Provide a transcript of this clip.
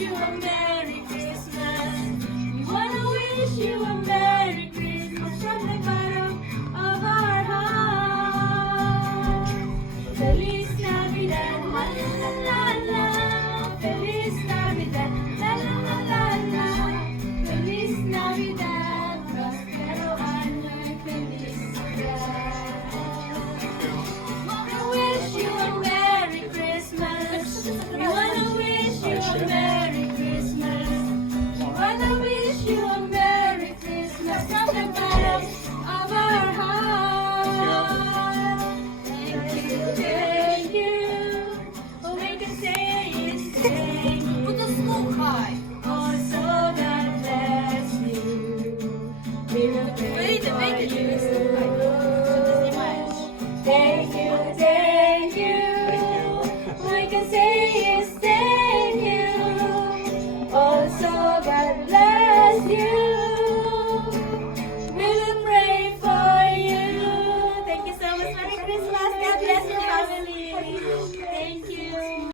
you a Merry Christmas. We wanna wish you a Merry Christmas from the bottom of our heart. Feliz Navidad, la la la la. Feliz Navidad, la la la la la. Feliz Navidad, prospero año y felicidad. Wanna wish you a Merry Christmas. We wanna wish you a Merry Christmas. We wanna wish you a Merry Christmas from the bottom of our heart. Thank you. All we can say is thank you. Послухай. Oh, so God bless you. We will pray for you. Thank you, thank you. We can say